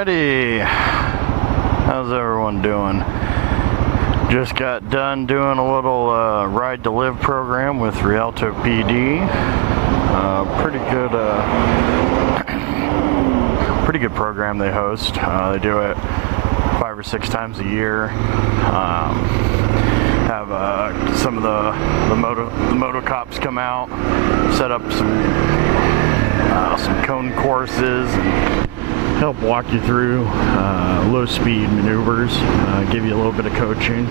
Alrighty, how's everyone doing? Just got done doing a little Ride to Live program with Rialto PD. Pretty good program they host. They do it 5 or 6 times a year. Have some of the moto cops come out, set up some cone courses, and help walk you through low speed maneuvers, give you a little bit of coaching.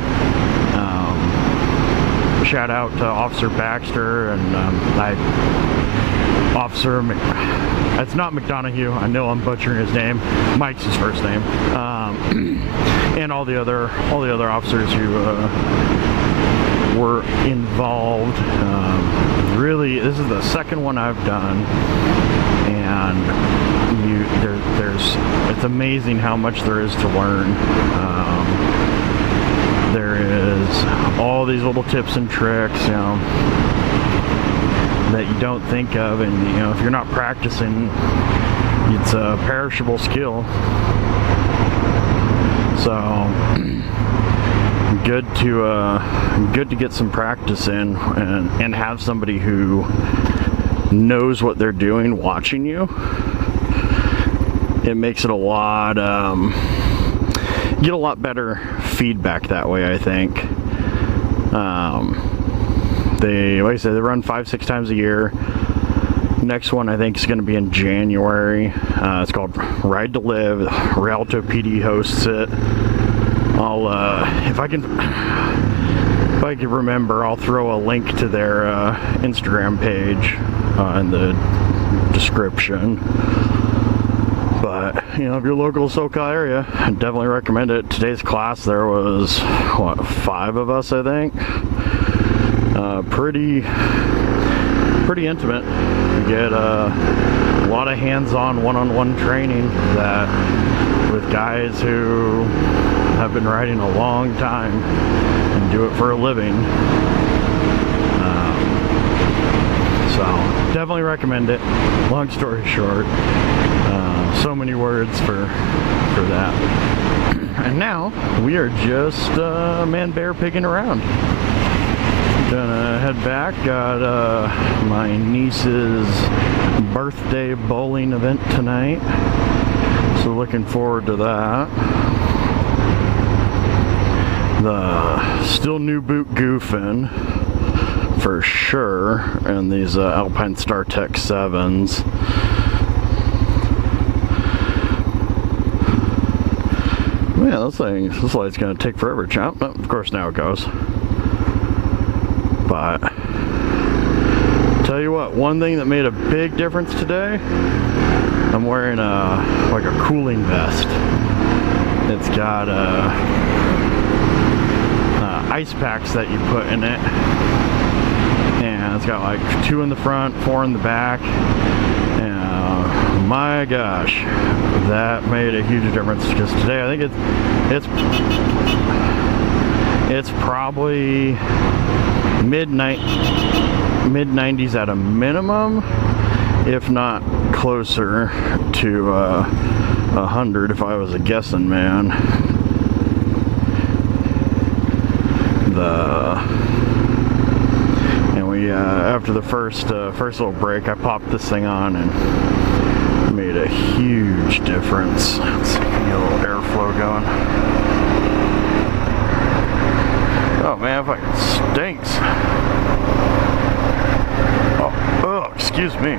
Shout out to Officer Baxter and it's not McDonough, I know I'm butchering his name, Mike's his first name, and all the other officers who were involved. Really, this is the second one I've done, and it's amazing how much there is to learn. There is all these little tips and tricks, that you don't think of, and if you're not practicing, it's a perishable skill. So good to get some practice in and have somebody who knows what they're doing watching you. It makes it get a lot better feedback that way, I think. Like I said, they run 5-6 times a year. Next one I think is going to be in January. It's called Ride to Live. Rialto PD hosts it. If I can remember, I'll throw a link to their Instagram page in the description. But if you're local to SoCal area, I definitely recommend it. Today's class, there was 5 of us, I think. Pretty intimate. You get a lot of hands-on, one-on-one training with guys who have been riding a long time and do it for a living. So definitely recommend it. Long story short, so many words for that. And now we are just man-bear pigging around. Gonna head back. Got my niece's birthday bowling event tonight, so looking forward to that. The still new boot goofing for sure, and these Alpine StarTech 7s. Man, this light's gonna take forever, champ. Oh, of course, now it goes. But tell you what, one thing that made a big difference today, I'm wearing a cooling vest. It's got ice packs that you put in it, and it's got like 2 in the front, 4 in the back. And my gosh, that made a huge difference, because today I think it's probably mid-90s at a minimum, if not closer to 100 if I was a guessing man. And we after the first little break, I popped this thing on and made a huge difference. Let's see, get a little airflow going. Oh man, fucking stinks. Oh, excuse me.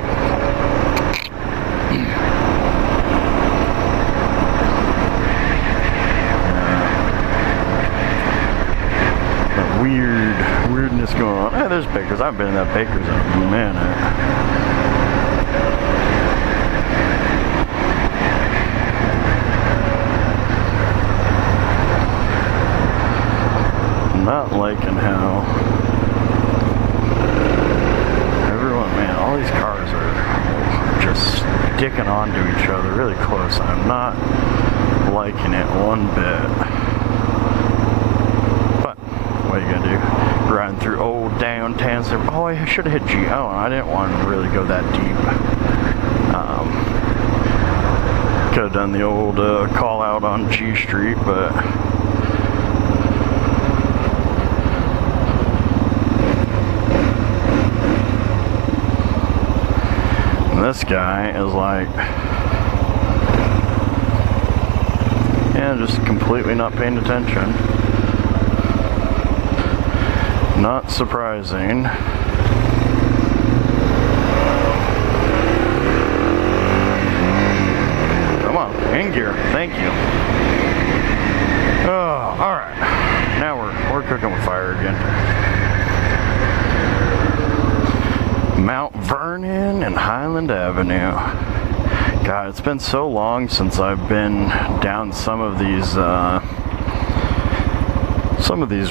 Weirdness going on. Hey, there's Baker's. I've been in that Baker's in a minute. Not liking how everyone, man, all these cars are just sticking onto each other really close. I'm not liking it one bit. But what are you gonna do? Riding through old downtown. Oh, I should have hit G. Oh, I didn't want to really go that deep. Could have done the old call out on G Street, but this guy is like, yeah, just completely not paying attention. Not surprising. Come on, in gear. Thank you. Oh, all right. Now we're cooking with fire again. Mount Vernon and Highland Avenue. God, it's been so long since I've been down some of these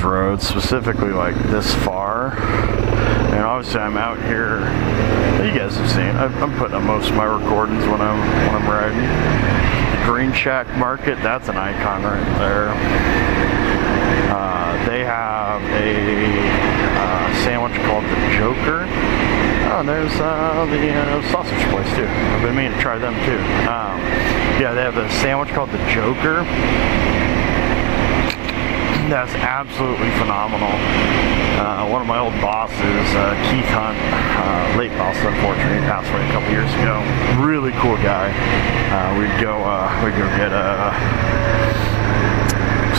roads, specifically like this far. And obviously I'm out here. You guys have seen. I'm putting up most of my recordings when I'm riding. The Green Shack Market. That's an icon right there. They have a sandwich called the Joker. Oh, there's the sausage place too. I've been meaning to try them too. Yeah, they have a sandwich called the Joker. That's absolutely phenomenal. One of my old bosses, Keith Hunt, late boss, unfortunately, he passed away a couple years ago. Really cool guy. We'd go get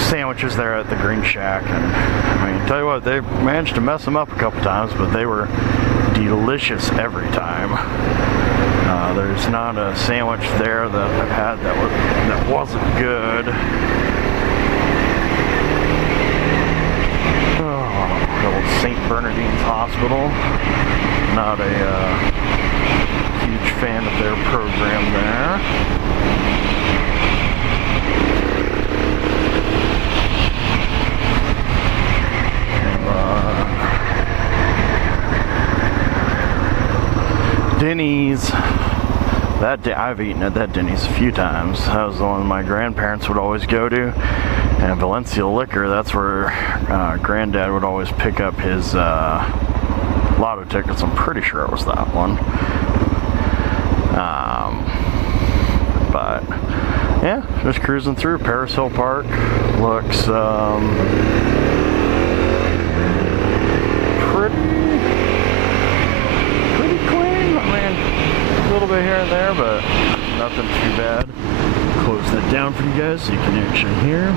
sandwiches there at the Green Shack, and I mean, tell you what, they managed to mess them up a couple times, but they were delicious every time. There's not a sandwich there that I've had that wasn't good. The old St. Bernardine's Hospital. Not a huge fan of their program there. Denny's. I've eaten at that Denny's a few times. That was the one my grandparents would always go to. And Valencia Liquor, that's where Granddad would always pick up his lotto tickets. I'm pretty sure it was that one. But yeah, just cruising through. Paris Hill Park looks pretty clean. I mean, a little bit here and there, but nothing too bad. Close that down for you guys so you can actually hear.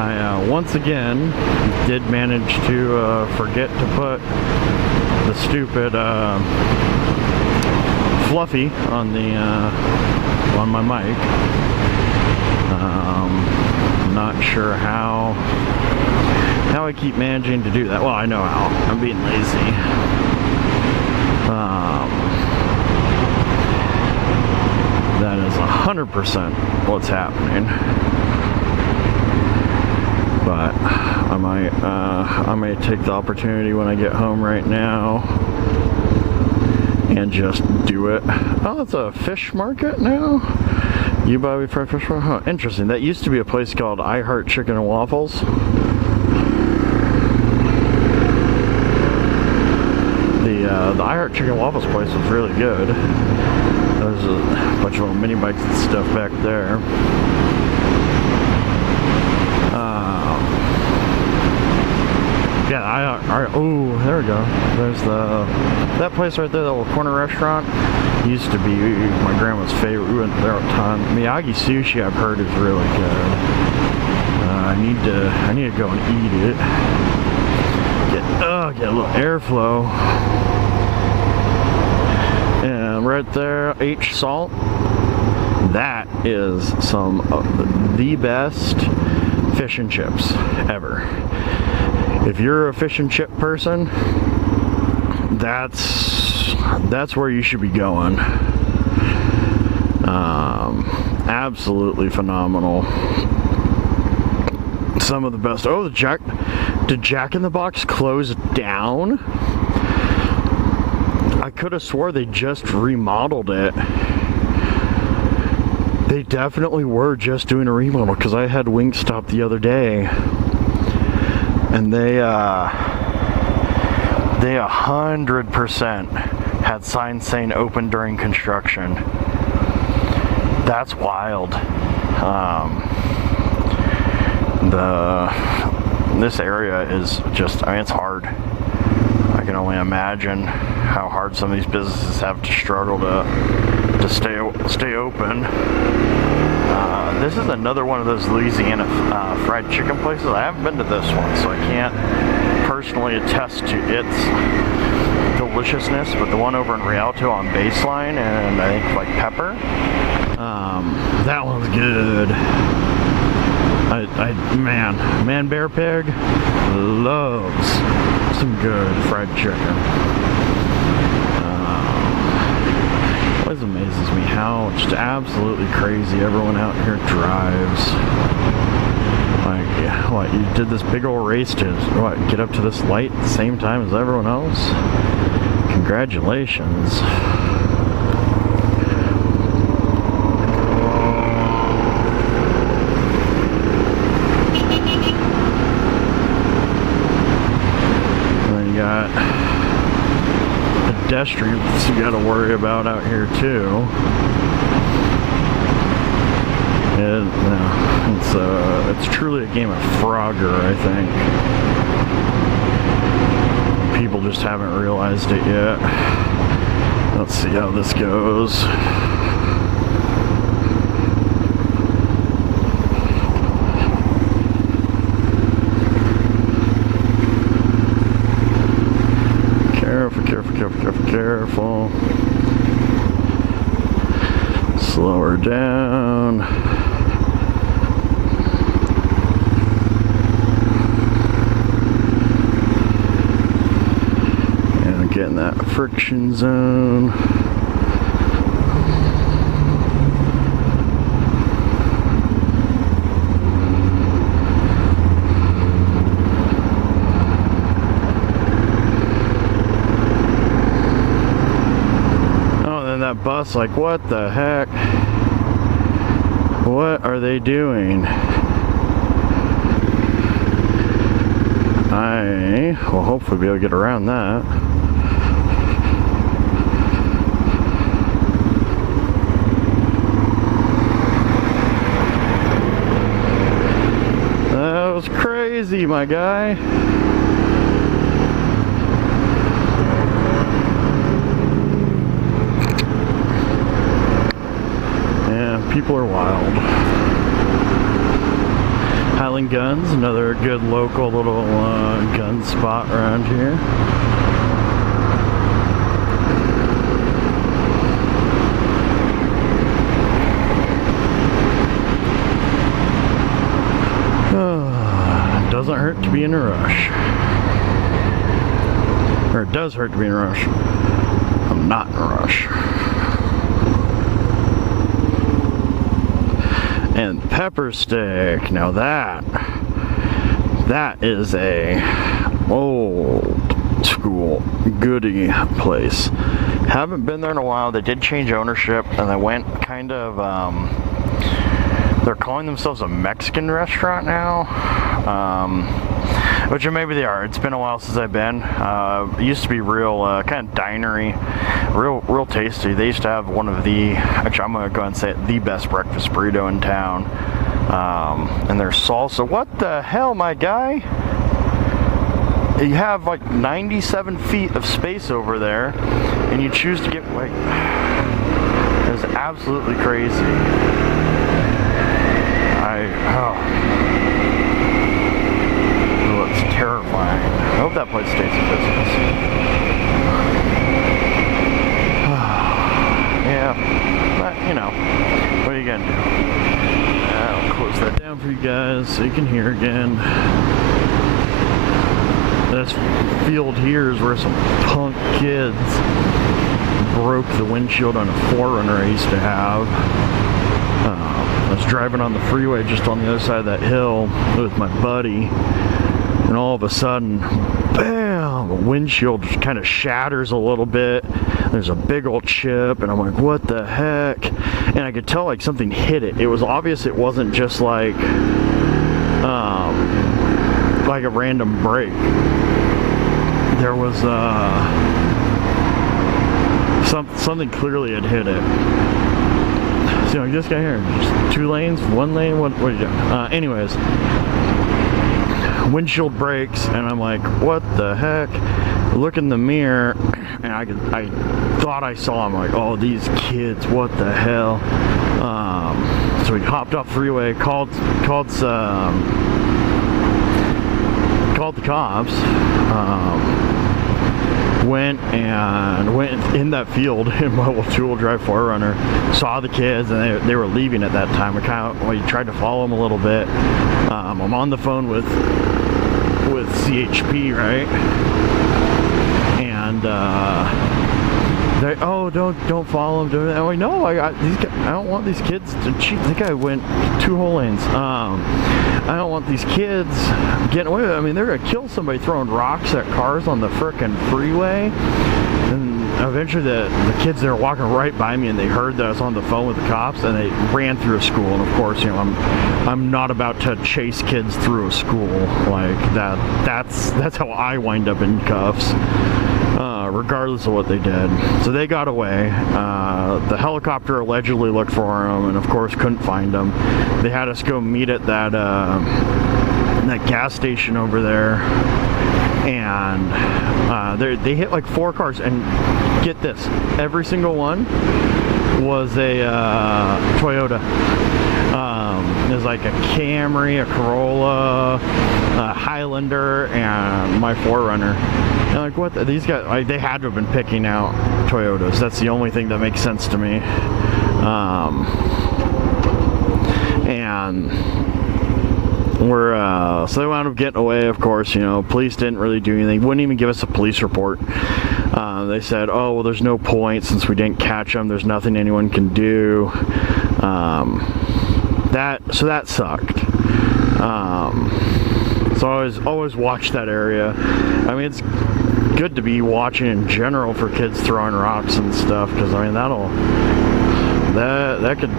I once again did manage to forget to put the stupid Fluffy on the on my mic. Not sure how I keep managing to do that. Well, I know how. I'm being lazy. That is 100% what's happening. But I might take the opportunity when I get home right now and just do it. Oh, it's a fish market now? You buy me fried fish market? Huh, interesting. That used to be a place called I Heart Chicken and Waffles. The I Heart Chicken and Waffles place was really good. There's a bunch of little mini bikes and stuff back there. Yeah, oh, there we go. There's that place right there, the little corner restaurant. Used to be my grandma's favorite. We went there a ton. Miyagi Sushi, I've heard, is really good. I need to go and eat it. Get a little airflow. And right there, H Salt. That is some of the best fish and chips ever. If you're a fish and chip person, that's where you should be going. Absolutely phenomenal. Some of the best. Oh, did Jack in the Box close down? I could have swore they just remodeled it. They definitely were just doing a remodel, because I had Wingstop the other day, and they 100% had signs saying open during construction. That's wild. This area is just, I mean, it's hard. I can only imagine how hard some of these businesses have to struggle to stay open. This is another one of those Louisiana fried chicken places. I haven't been to this one, so I can't personally attest to its deliciousness, but the one over in Rialto on Baseline and I think like Pepper, that one's good. Man Bear Pig loves some good fried chicken. It always amazes me how just absolutely crazy everyone out here drives. Like, what, you did this big old race to, what, get up to this light at the same time as everyone else? Congratulations. Pedestrians you gotta worry about out here too. It's truly a game of Frogger, I think. People just haven't realized it yet. Let's see how this goes. Careful. Slow her down. And get in that friction zone. Bus, like, what the heck? What are they doing? I will hopefully be able to get around that. That was crazy, my guy. People are wild. Highland Guns, another good local little gun spot around here. Doesn't hurt to be in a rush. Or it does hurt to be in a rush. I'm not in a rush. And Pepper Stick, now that is a old school goodie place. Haven't been there in a while. They did change ownership and they went kind of they're calling themselves a Mexican restaurant now, which maybe they are. It's been a while since I've been. It used to be real kind of dinery, real tasty. They used to have one of the, actually I'm gonna go ahead and say it, the best breakfast burrito in town. And their salsa, what the hell, my guy? You have like 97 feet of space over there and you choose to get, like, it's absolutely crazy. Oh, it's terrifying. I hope that place stays in business. Yeah, but you know, what are you gonna do? I'll close that down for you guys so you can hear again. This field here is where some punk kids broke the windshield on a 4Runner I used to have. I was driving on the freeway just on the other side of that hill with my buddy, and all of a sudden, bam, the windshield just kind of shatters a little bit. There's a big old chip, and I'm like, what the heck? And I could tell like something hit it. It was obvious it wasn't just like a random break. There was something clearly had hit it. See, like this guy here, just 2 lanes, 1 lane, what are you doing? Anyways, windshield breaks, and I'm like, what the heck? I look in the mirror, and I thought I saw him. Like, oh, these kids, what the hell? So he hopped off the freeway, called the cops. Went in that field in my 2-wheel drive 4Runner, saw the kids, and they were leaving at that time. We tried to follow them a little bit. I'm on the phone with CHP, right? And they, oh, don't follow them. I'm like, no, I don't want these kids to cheat. I think I went 2 whole lanes. I don't want these kids getting away with it. I mean, they're gonna kill somebody throwing rocks at cars on the frickin' freeway. And eventually the kids, they were walking right by me, and they heard that I was on the phone with the cops, and they ran through a school. And of course, you know, I'm not about to chase kids through a school like that. That's how I wind up in cuffs, regardless of what they did. So they got away. The helicopter allegedly looked for them, and of course couldn't find them. They had us go meet at that gas station over there, and they hit like 4 cars, and get this, every single one was a Toyota. There's like a Camry, a Corolla, a Highlander, and my 4Runner. And like, what? These guys, like, they had to have been picking out Toyotas. That's the only thing that makes sense to me. And so they wound up getting away. Of course, you know, police didn't really do anything. Wouldn't even give us a police report. They said, oh, well, there's no point since we didn't catch them. There's nothing anyone can do. So that sucked. So I always watch that area. I mean, it's good to be watching in general for kids throwing rocks and stuff, because I mean that could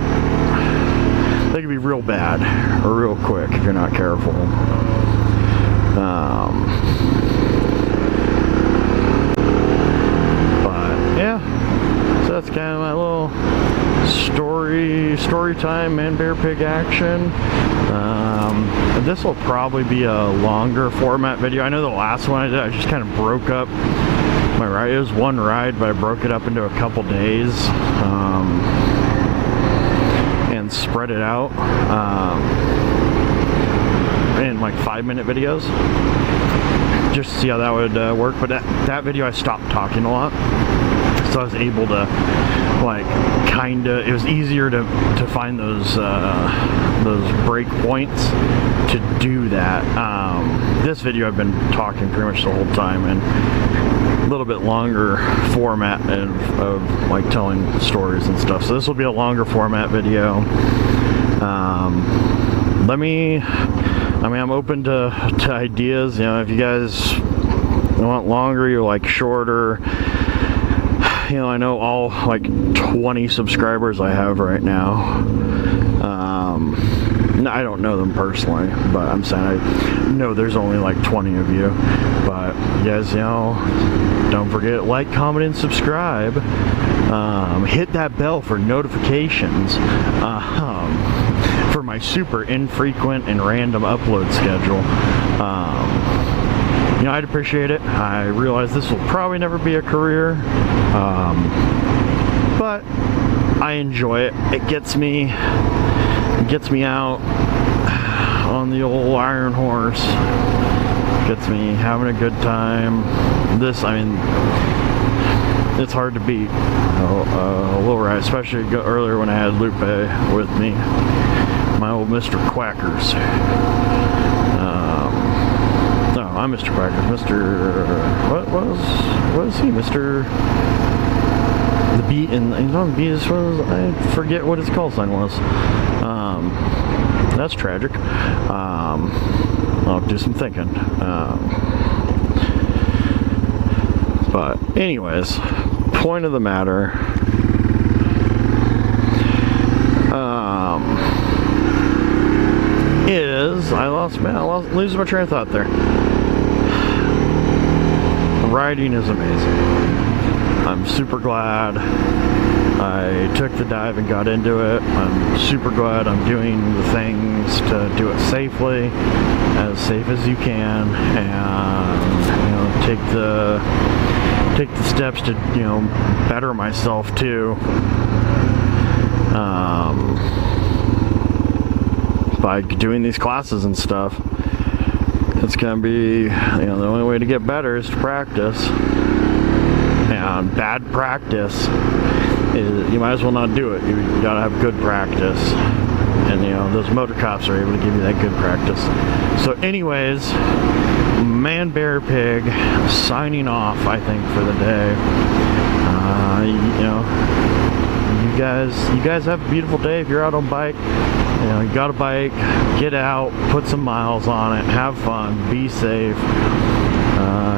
be real bad or real quick if you're not careful. But yeah, so that's kind of my little story time, man bear pig action. This will probably be a longer format video. I know the last one I did, I just kind of broke up my ride. It was one ride, but I broke it up into a couple days, and spread it out in like 5-minute videos, just to see how that would work. But that video I stopped talking a lot, so I was able to, like, it was easier to find those break points to do that. This video I've been talking pretty much the whole time, and a little bit longer format of like telling stories and stuff. So this will be a longer format video. I'm open to ideas. You know, if you guys want longer, you like shorter. You know, I know all like 20 subscribers I have right now. No, I don't know them personally, but I'm saying I know there's only like 20 of you. But you guys, you know, don't forget, like, comment, and subscribe. Hit that bell for notifications for my super infrequent and random upload schedule. You know, I'd appreciate it. I realize this will probably never be a career, but I enjoy it. It gets me out on the old iron horse. Gets me having a good time. This, I mean, it's hard to beat a little ride, especially earlier when I had Lupe with me, my old Mr. Quackers. No, I'm Mr. Quackers. What was he? Mr. The Beat, and he's on the Beat as well as, I forget what his call sign was. That's tragic. I'll do some thinking. But anyways, point of the matter, is I lost losing my train of thought there. Riding is amazing. I'm super glad I took the dive and got into it. I'm super glad I'm doing the things to do it safely, as safe as you can, and take the steps to better myself too, by doing these classes and stuff. It's gonna be the only way to get better is to practice, and bad practice is you might as well not do it. You gotta have good practice, and those motor cops are able to give you that good practice. So anyways, Man Bear Pig signing off, I think, for the day. You guys have a beautiful day. If you're out on bike, you got a bike, get out, put some miles on it, have fun, be safe.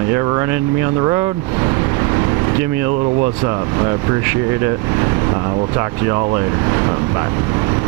You ever run into me on the road, give me a little what's up. I appreciate it. We'll talk to y'all later. Bye.